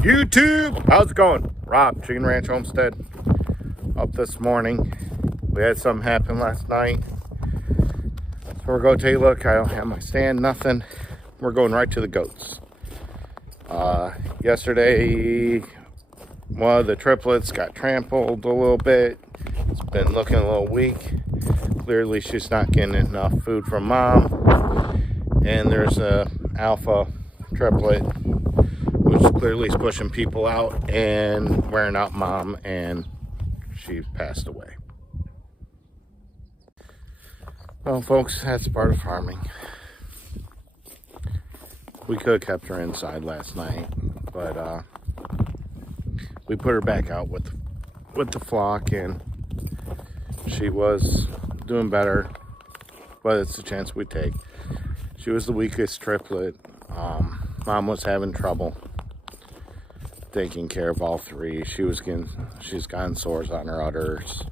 YouTube, how's it going? Rob, Chicken Ranch Homestead, up this morning. We had something happen last night, so we're going to take a look. I don't have my stand, nothing. We're going right to the goats. Yesterday, one of the triplets got trampled a little bit. It's been looking a little weak. Clearly, she's not getting enough food from mom. And there's a alpha triplet, which clearly is pushing people out and wearing out mom, and she passed away. Well, folks, that's part of farming. We could have kept her inside last night, but we put her back out with the flock, and she was doing better, but it's a chance we take. She was the weakest triplet. Mom was having trouble taking care of all three. She's gotten sores on her udders.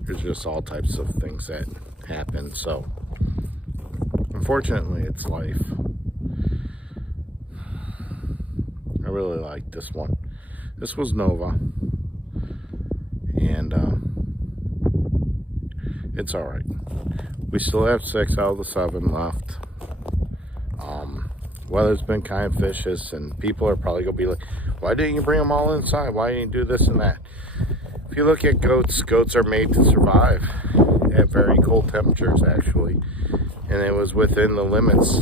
There's just all types of things that happen. So unfortunately, it's life. I really like this one. This was Nova, and it's all right. We still have 6 out of the 7 left. Weather's been kind of vicious, and people are probably gonna be like, why didn't you bring them all inside? Why didn't you do this and that? If you look at goats are made to survive at very cold temperatures, actually, and it was within the limits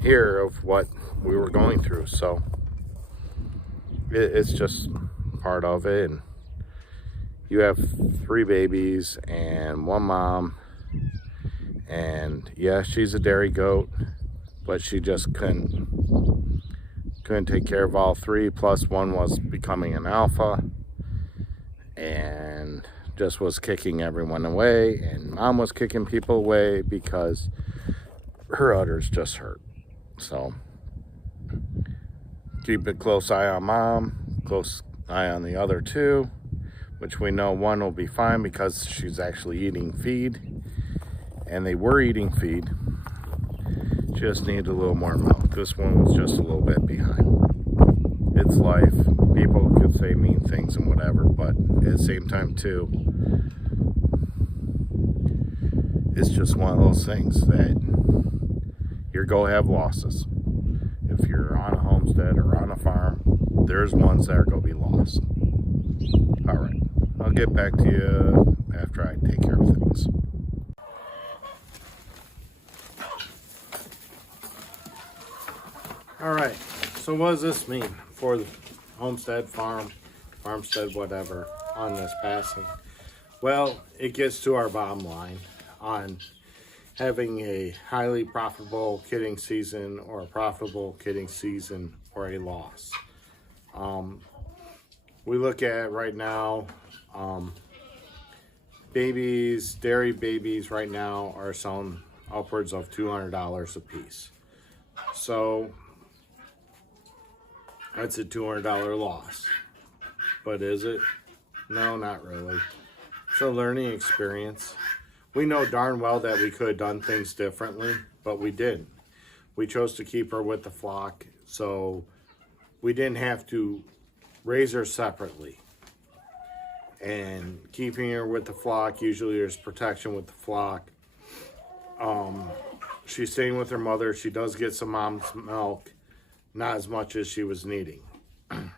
here of what we were going through. So it's just part of it. And you have 3 babies and 1 mom, and yeah, she's a dairy goat, but she just couldn't take care of all 3, plus 1 was becoming an alpha and just was kicking everyone away, and mom was kicking people away because her udders just hurt. So keep a close eye on mom, close eye on the other 2, which we know 1 will be fine because she's actually eating feed, and they were eating feed. Just needed a little more milk. This one was just a little bit behind. It's life. People could say mean things and whatever, but at the same time too, it's just one of those things that you're going to have losses. If you're on a homestead or on a farm, there's ones that are going to be lost. All right, I'll get back to you after I take care of things. All right, so what does this mean for the homestead, farmstead, whatever, on this passing? Well, it gets to our bottom line on having a highly profitable kidding season or a profitable kidding season or a loss. We look at right now, dairy babies right now are selling upwards of $200 a piece. So that's a $200 loss. But is it? No, not really. It's a learning experience. We know darn well that we could have done things differently, but we didn't. We chose to keep her with the flock, so we didn't have to raise her separately. And keeping her with the flock, usually there's protection with the flock. She's staying with her mother. She does get some mom's milk, not as much as she was needing. And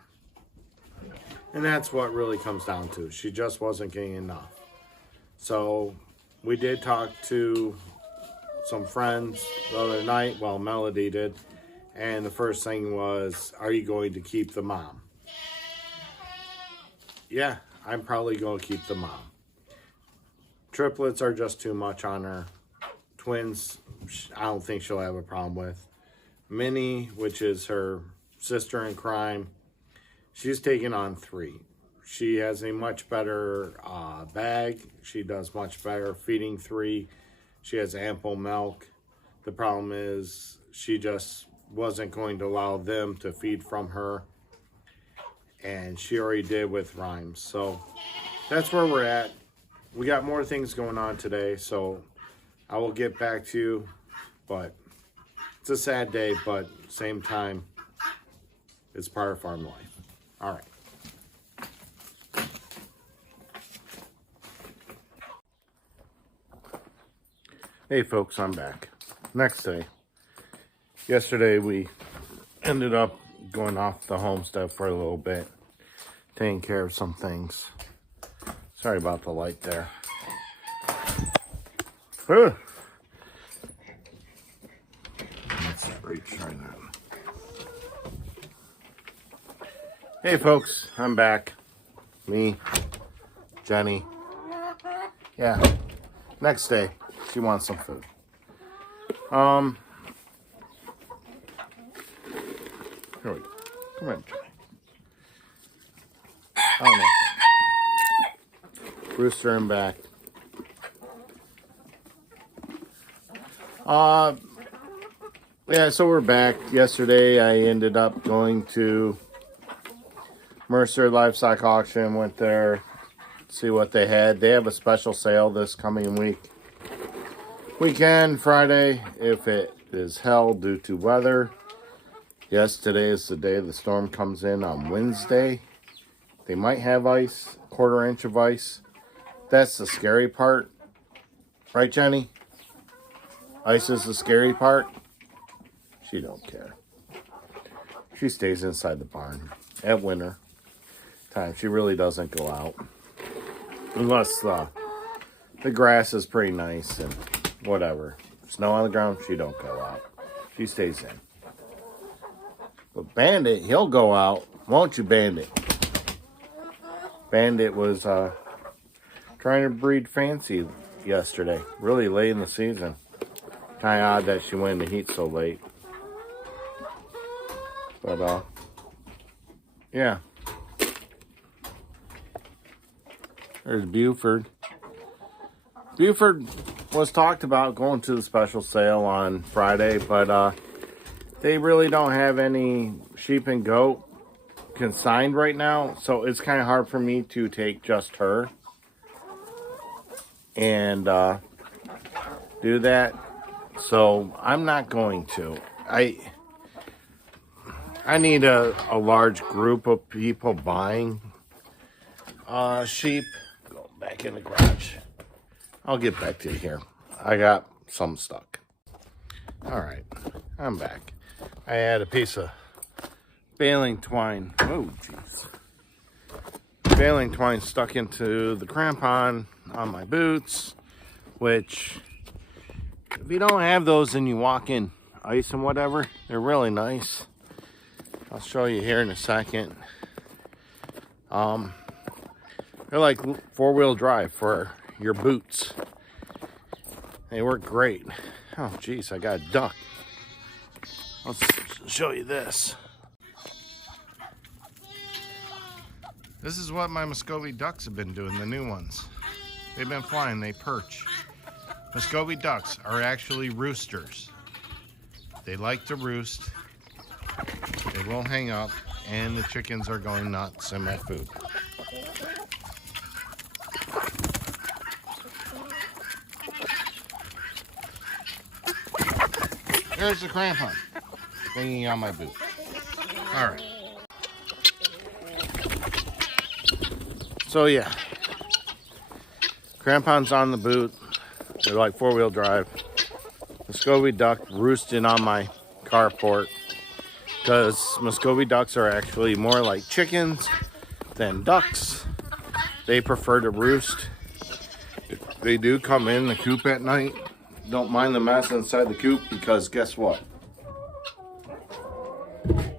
that's what really comes down to. She just wasn't getting enough. So we did talk to some friends the other night, well, Melody did, and the first thing was, are you going to keep the mom? Yeah, I'm probably going to keep the mom. Triplets are just too much on her. Twins, I don't think she'll have a problem with. Minnie, which is her sister in crime, she's taken on 3. She has a much better bag. She does much better feeding 3. She has ample milk. The problem is she just wasn't going to allow them to feed from her, and she already did with Rhymes. So that's where we're at. We got more things going on today, so I will get back to you, but it's a sad day, but same time, It's part of farm life. All right. Hey folks, I'm back. Next day. Yesterday we ended up going off the homestead for a little bit, taking care of some things. Sorry about the light there. Let's try that. Hey folks, I'm back. Me, Jenny. Yeah, next day. She wants some food. Here we go. Come on, Jenny. Oh no. Rooster and back. Yeah, so we're back. Yesterday I ended up going to Mercer Livestock Auction, went there, see what they had. They have a special sale this coming weekend, Friday, if it is held due to weather. Yes, today is the day the storm comes in on Wednesday. They might have ice, 1/4 inch of ice. That's the scary part. Right, Jenny? Ice is the scary part. She don't care. She stays inside the barn at winter time. She really doesn't go out. Unless the grass is pretty nice and whatever. Snow on the ground, she don't go out. She stays in. But Bandit, he'll go out. Won't you, Bandit? Bandit was trying to breed Fancy yesterday. Really late in the season. Kind of odd that she went in the heat so late. But, yeah. There's Buford. Buford was talked about going to the special sale on Friday, but they really don't have any sheep and goat consigned right now, so it's kind of hard for me to take just her and do that. So I'm not going to. I need a large group of people buying sheep. Go back in the garage. I'll get back to you here. I got some stuck. All right, I'm back. I had a piece of baling twine. Oh, jeez. Baling twine stuck into the crampon on my boots, which, if you don't have those and you walk in ice and whatever, they're really nice. I'll show you here in a second. They're like 4-wheel drive for your boots. They work great. Oh, geez, I got a duck. Let's show you this. This is what my Muscovy ducks have been doing, the new ones. They've been flying, they perch. Muscovy ducks are actually roosters. They like to roost. They won't hang up, and the chickens are going nuts in my food. There's the crampon hanging on my boot. All right. So yeah, crampon's on the boot. They're like 4-wheel drive. Muscovy duck roosting on my carport, because Muscovy ducks are actually more like chickens than ducks. They prefer to roost. They do come in the coop at night. Don't mind the mess inside the coop, because guess what?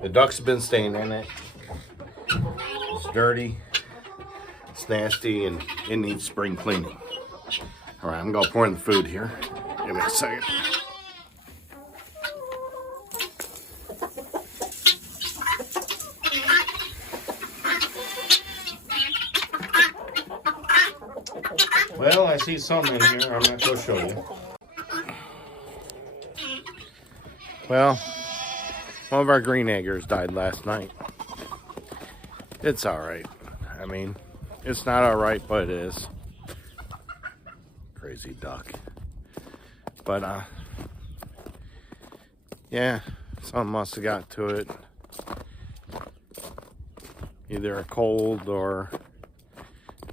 The ducks have been staying in it. It's dirty, it's nasty, and it needs spring cleaning. All right, I'm gonna pour in the food here. Give me a second. Well, I see something in here. I'm not gonna show you. Well, one of our green eggers died last night. It's all right. I mean, it's not all right, but it is. Crazy duck. But, yeah, something must have got to it. either a cold or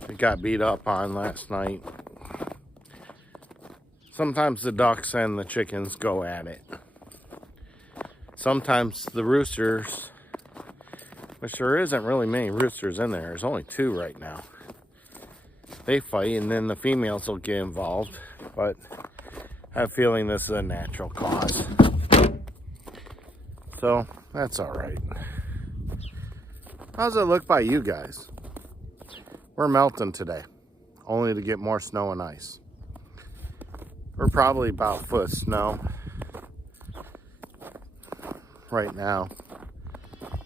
it got beat up on last night. Sometimes the ducks and the chickens go at it. Sometimes the roosters, which there isn't really many roosters in there. There's only 2 right now. They fight, and then the females will get involved. But I have a feeling this is a natural cause. So that's all right. How's it look by you guys? We're melting today, only to get more snow and ice. We're probably about a foot of snow right now.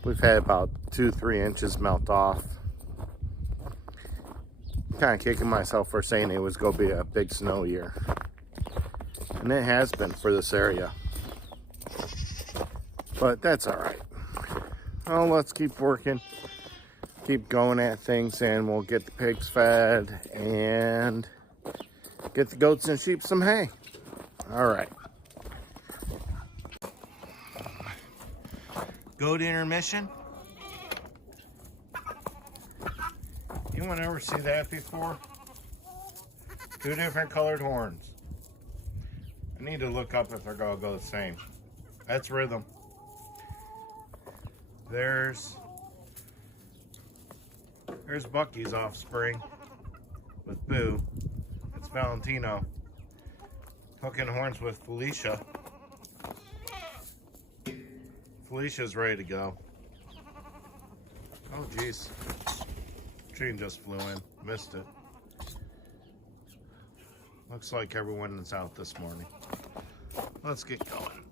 We've had about 2-3 inches melt off. Kind of kicking myself for saying it was going to be a big snow year. And it has been for this area. But that's all right. Well, let's keep working. Keep going at things, and we'll get the pigs fed and get the goats and sheep some hay. All right. Goat intermission. Anyone ever see that before? 2 different colored horns. I need to look up if they're gonna go the same. That's rhythm. There's Bucky's offspring with Boo. It's Valentino. Hooking horns with Felicia. Felicia's ready to go. Oh geez. Train just flew in. Missed it. Looks like everyone is out this morning. Let's get going.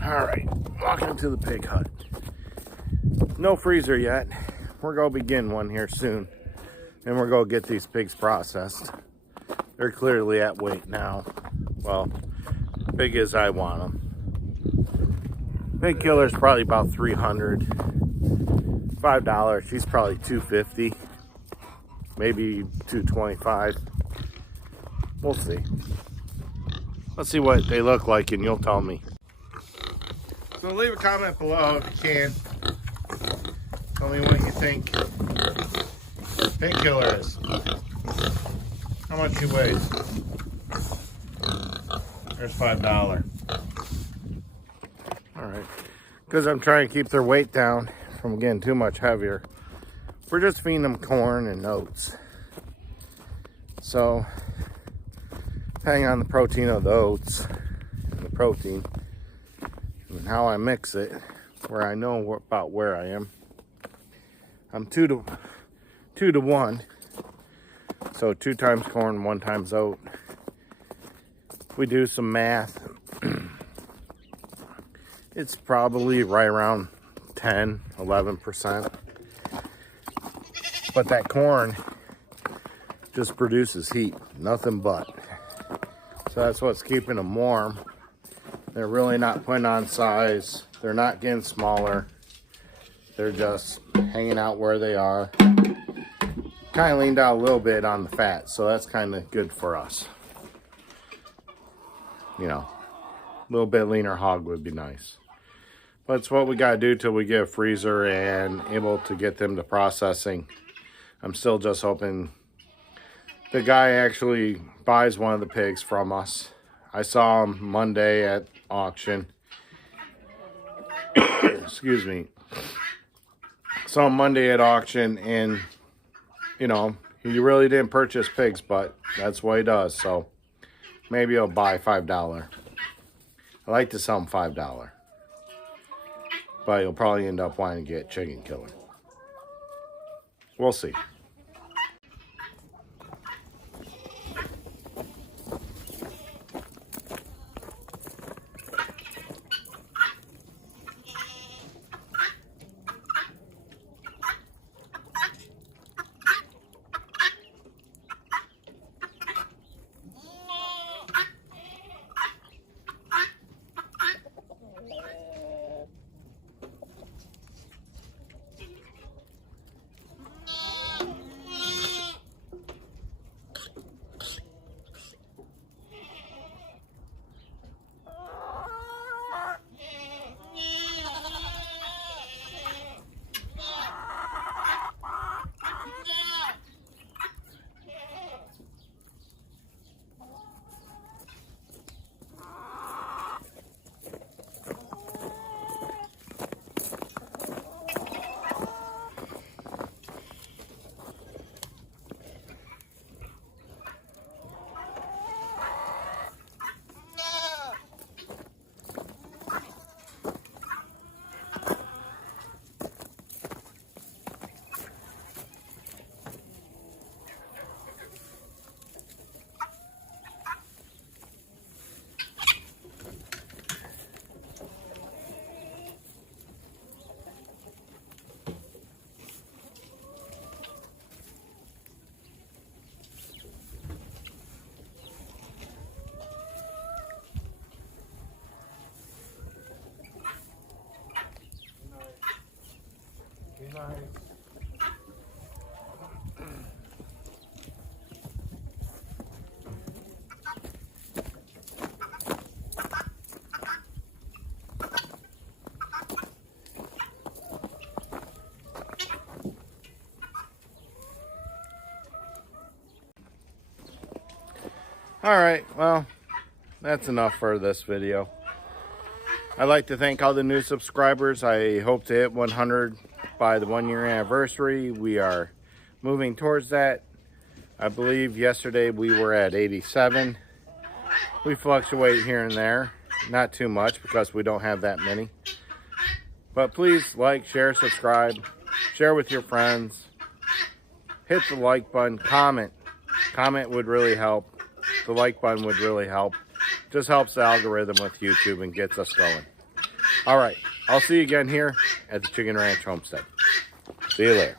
Alright, walking to the pig hut. No freezer yet. We're going to begin one here soon. And we're going to get these pigs processed. They're clearly at weight now. Well, big as I want them. Pig killer's probably about $300. $5. She's probably $250. Maybe $225. We'll see. Let's see what they look like and you'll tell me. So leave a comment below if you can. Tell me what you think pig killer is. How much she weighs. There's $5. Alright. Because I'm trying to keep their weight down from getting too much heavier. We're just feeding them corn and oats. So, depending on the protein of the oats and the protein and how I mix it, where I know about where I am, I'm 2 to 1. So 2 times corn, 1 times oat. If we do some math, it's probably right around 10-11%. But that corn just produces heat, nothing but. So that's what's keeping them warm. They're really not putting on size. They're not getting smaller. They're just hanging out where they are. Kind of leaned out a little bit on the fat, so that's kind of good for us. You know, a little bit leaner hog would be nice. But it's what we got to do till we get a freezer and able to get them to processing. I'm still just hoping the guy actually buys one of the pigs from us. I saw him Monday at auction. Excuse me. Saw him Monday at auction, and you know, he really didn't purchase pigs, but that's what he does. So maybe he'll buy $5. I like to sell him $5. But you'll probably end up wanting to get chicken killer. We'll see. Be nice. All right, well, that's enough for this video. I'd like to thank all the new subscribers. I hope to hit 100 by the 1-year anniversary. We are moving towards that. I believe yesterday we were at 87. We fluctuate here and there, not too much because we don't have that many. But please like, share, subscribe, share with your friends. Hit the like button, comment. Comment would really help. The like button would really help. Just helps the algorithm with YouTube and gets us going. All right, I'll see you again here at the Chicken Ranch Homestead. See you later.